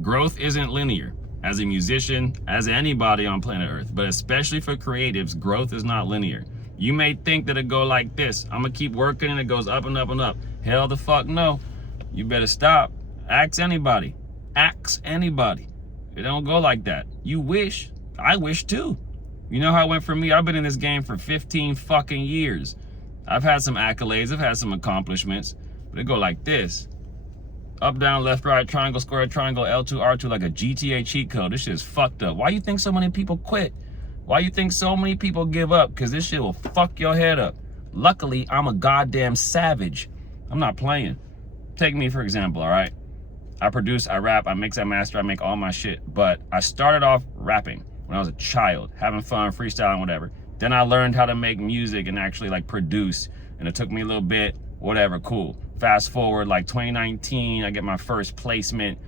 Growth isn't linear. As a musician, as anybody on planet Earth, but especially for creatives, growth is not linear. You may think that it go like this. I'm gonna keep working and it goes up and up and up. Hell the fuck no. You better stop. Ask anybody. Ask anybody. It don't go like that. You wish. I wish too. You know how it went for me? I've been in this game for 15 fucking years. I've had some accolades. I've had some accomplishments. But it go like this. Up, down, left, right, triangle, square, triangle, L2, R2, like a GTA cheat code. This shit is fucked up. Why you think so many people quit? Why you think so many people give up? Because this shit will fuck your head up. Luckily, I'm a goddamn savage. I'm not playing. Take me for example, all right? I produce, I rap, I mix, I master, I make all my shit. But I started off rapping when I was a child, having fun, freestyling, whatever. Then I learned how to make music and actually like produce. And it took me a little bit, whatever, cool. Fast forward, like 2019, I get my first placement.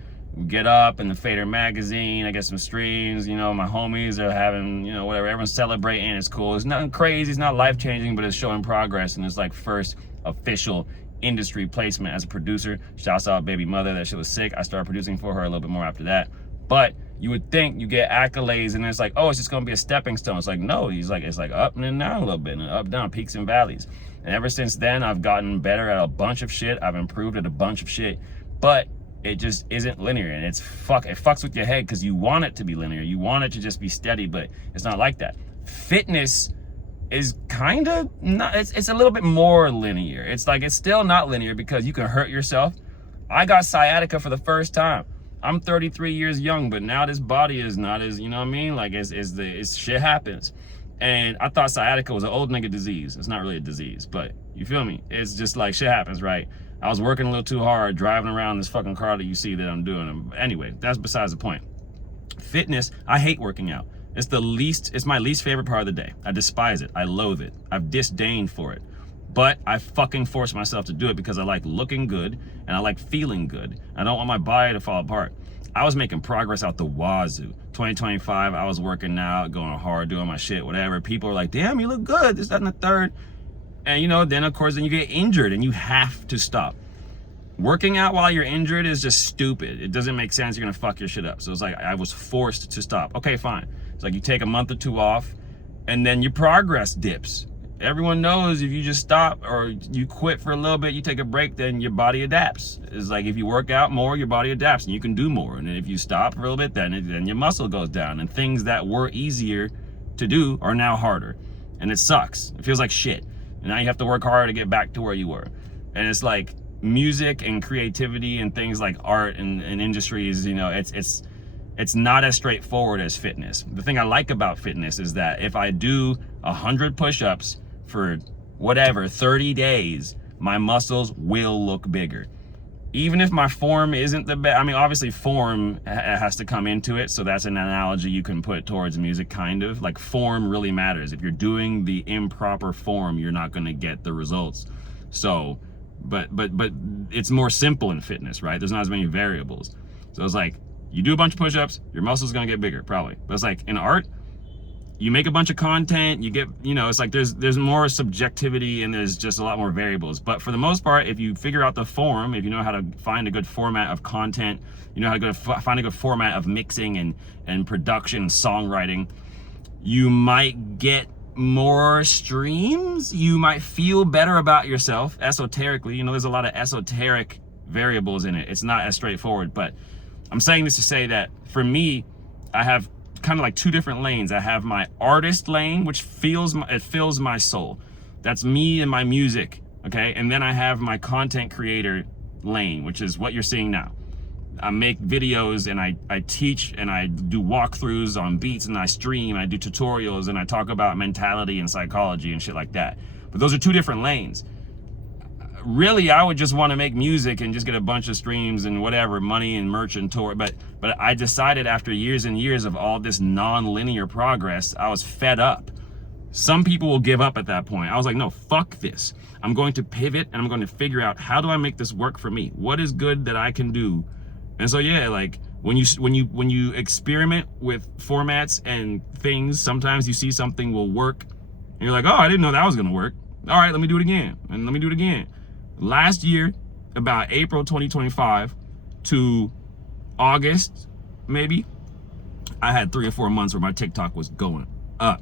Get Up in the Fader magazine. I get some streams. You know, my homies are having, you know, whatever. Everyone's celebrating. It's cool. It's nothing crazy. It's not life-changing, but it's showing progress. And it's like first official industry placement as a producer. Shouts out baby mother. That shit was sick. I started producing for her a little bit more after that. But you would think you get accolades and it's like, oh, it's just gonna be a stepping stone. It's like, no, it's like up and then down a little bit, and up, down, peaks and valleys. And ever since then, I've gotten better at a bunch of shit. I've improved at a bunch of shit, but it just isn't linear, and it fucks with your head because you want it to be linear. You want it to just be steady, but it's not like that. Fitness is kind of not, it's a little bit more linear. It's like, it's still not linear because you can hurt yourself. I got sciatica for the first time. I'm 33 years young, but now this body is not as, you know what I mean? Like it's shit happens. And I thought sciatica was an old nigga disease. It's not really a disease, but you feel me? It's just like shit happens, right? I was working a little too hard, driving around this fucking car that you see that I'm doing. Anyway, that's besides the point. Fitness, I hate working out. It's my least favorite part of the day. I despise it. I loathe it. I've disdained for it. But I fucking force myself to do it because I like looking good and I like feeling good. I don't want my body to fall apart. I was making progress out the wazoo. 2025, I was working out, going hard, doing my shit, whatever. People are like, damn, you look good, this, that, and the third. And you know, then of course, then you get injured and you have to stop. Working out while you're injured is just stupid. It doesn't make sense. You're gonna fuck your shit up. So it's like, I was forced to stop. Okay, fine. It's like you take a month or two off and then your progress dips. Everyone knows if you just stop or you quit for a little bit, you take a break, then your body adapts. It's like if you work out more, your body adapts and you can do more. And then if you stop for a little bit, then your muscle goes down. And things that were easier to do are now harder. And it sucks. It feels like shit. And now you have to work harder to get back to where you were. And it's like music and creativity and things like art and industries, you know, it's not as straightforward as fitness. The thing I like about fitness is that if I do 100 push-ups for whatever 30 days, my muscles will look bigger. Even if my form isn't the best. I mean, obviously form has to come into it, so that's an analogy you can put towards music, kind of. Like form really matters. If you're doing the improper form, you're not going to get the results. So but it's more simple in fitness, right? There's not as many variables. So it's like, you do a bunch of push-ups, your muscles gonna get bigger, probably. But it's like in art, you make a bunch of content, you get, you know, it's like there's more subjectivity and there's just a lot more variables. But for the most part, if you figure out the form, if you know how to find a good format of content, you know how to find a good format of mixing and production, songwriting, you might get more streams, you might feel better about yourself esoterically. You know, there's a lot of esoteric variables in it. It's not as straightforward, but I'm saying this to say that for me, I have kind of like two different lanes. I have my artist lane, which fills my soul. That's me and my music, okay? And then I have my content creator lane, which is what you're seeing now. I make videos and I teach and I do walkthroughs on beats and I stream, I do tutorials and I talk about mentality and psychology and shit like that. But those are two different lanes. Really, I would just want to make music and just get a bunch of streams and whatever, money and merch and tour. But I decided after years and years of all this non-linear progress, I was fed up. Some people will give up at that point. I was like, no, fuck this. I'm going to pivot and I'm going to figure out, how do I make this work for me? What is good that I can do? And so, yeah, like when you experiment with formats and things, sometimes you see something will work and you're like, oh, I didn't know that was going to work. All right, let me do it again. And let me do it again. Last year, about April 2025 to August, maybe, I had 3 or 4 months where my TikTok was going up.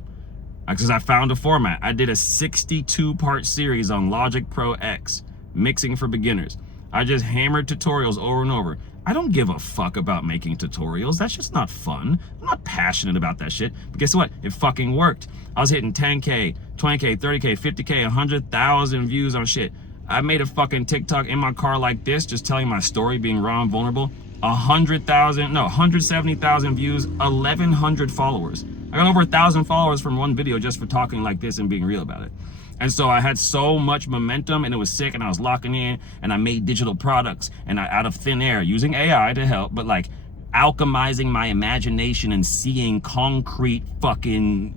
Because I found a format. I did a 62-part series on Logic Pro X, mixing for beginners. I just hammered tutorials over and over. I don't give a fuck about making tutorials. That's just not fun. I'm not passionate about that shit. But guess what? It fucking worked. I was hitting 10K, 20K, 30K, 50K, 100,000 views on shit. I made a fucking TikTok in my car like this, just telling my story, being raw and vulnerable. 170,000 views, 1,100 followers. I got over 1,000 followers from one video just for talking like this and being real about it. And so I had so much momentum, and it was sick, and I was locking in, and I made digital products, and I, out of thin air, using AI to help, but like alchemizing my imagination and seeing concrete fucking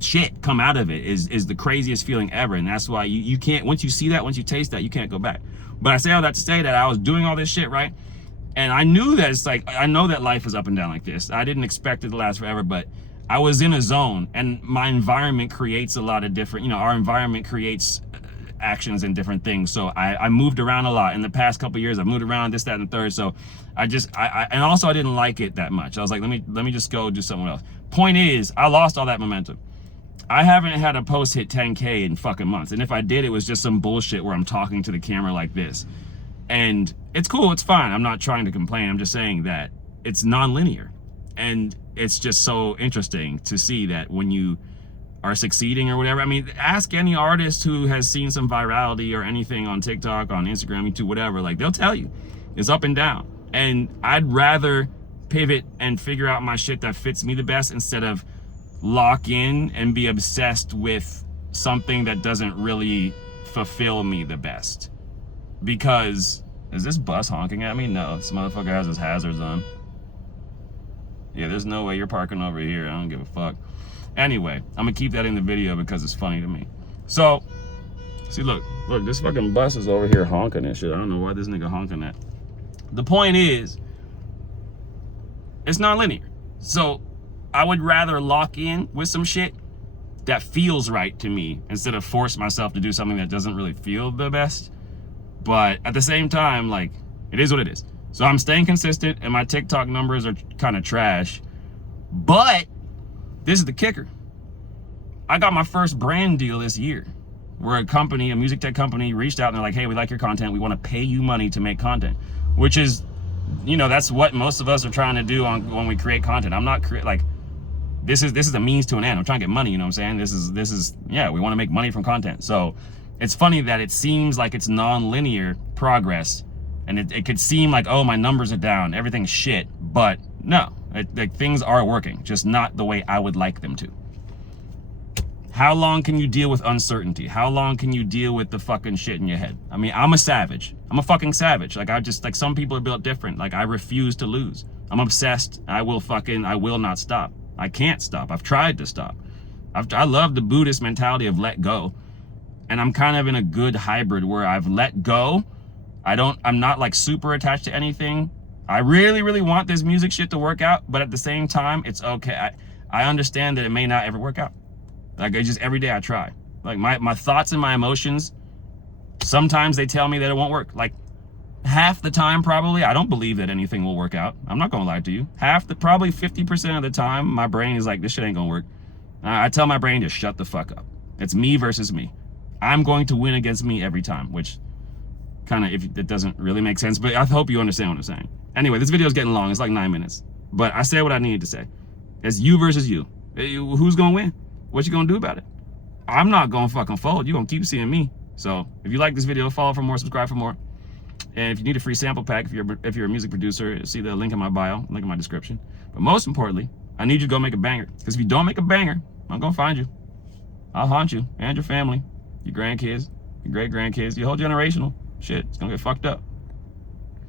shit come out of it is the craziest feeling ever. And that's why you can't, once you see that, once you taste that, you can't go back. But I say all that to say that I was doing all this shit, right? And I knew that it's like, I know that life is up and down like this. I didn't expect it to last forever, but I was in a zone, and my environment creates a lot of different, our environment creates actions and different things. So I moved around a lot in the past couple of years. I've moved around this, that, and the third. So and also I didn't like it that much. I was like, let me just go do something else. Point is, I lost all that momentum. I haven't had a post hit 10K in fucking months. And if I did, it was just some bullshit where I'm talking to the camera like this. And it's cool, it's fine. I'm not trying to complain. I'm just saying that it's non-linear. And it's just so interesting to see that when you are succeeding or whatever. I mean, ask any artist who has seen some virality or anything on TikTok, on Instagram, YouTube, whatever. Like, they'll tell you it's up and down. And I'd rather pivot and figure out my shit that fits me the best instead of lock in and be obsessed with something that doesn't really fulfill me the best. Because, is this bus honking at me? No, this motherfucker has his hazards on. Yeah, there's no way you're parking over here. I don't give a fuck. Anyway, I'm gonna keep that in the video because it's funny to me. So, see, look, this fucking bus is over here honking and shit. I don't know why this nigga honking at. The point is, it's non-linear. So, I would rather lock in with some shit that feels right to me instead of force myself to do something that doesn't really feel the best. But at the same time, like, it is what it is. So I'm staying consistent, and my TikTok numbers are kind of trash. But this is the kicker. I got my first brand deal this year, where a music tech company, reached out and they're like, hey, we like your content. We want to pay you money to make content, which is, that's what most of us are trying to do when we create content. I'm not this is a means to an end. I'm trying to get money, you know what I'm saying? This is yeah, we want to make money from content. So it's funny that it seems like it's non-linear progress. And it could seem like, oh, my numbers are down, everything's shit. But no, things are working, just not the way I would like them to. How long can you deal with uncertainty? How long can you deal with the fucking shit in your head? I mean, I'm a savage. I'm a fucking savage. Like, some people are built different. Like, I refuse to lose. I'm obsessed. I will not stop. I can't stop. I've tried to stop. I love the Buddhist mentality of let go. And I'm kind of in a good hybrid where I've let go. I'm not like super attached to anything. I really, really want this music shit to work out, but at the same time, it's okay. I understand that it may not ever work out. Like, it's just every day I try. Like, my thoughts and my emotions, sometimes they tell me that it won't work. Like, half the time, probably, I don't believe that anything will work out. I'm not gonna lie to you. Probably 50% of the time, my brain is like, this shit ain't gonna work. I tell my brain to shut the fuck up. It's me versus me. I'm going to win against me every time, which kind of, if it doesn't really make sense, but I hope you understand what I'm saying. Anyway, this video is getting long. It's like 9 minutes, but I said what I needed to say. It's you versus you. Who's gonna win? What you gonna do about it? I'm not gonna fucking fold. You're gonna keep seeing me. So if you like this video, follow for more, subscribe for more. And if you need a free sample pack, if you're a music producer, see the link in my bio, link in my description. But most importantly, I need you to go make a banger. Because if you don't make a banger, I'm gonna find you. I'll haunt you and your family, your grandkids, your great grandkids, your whole generational shit. It's gonna get fucked up.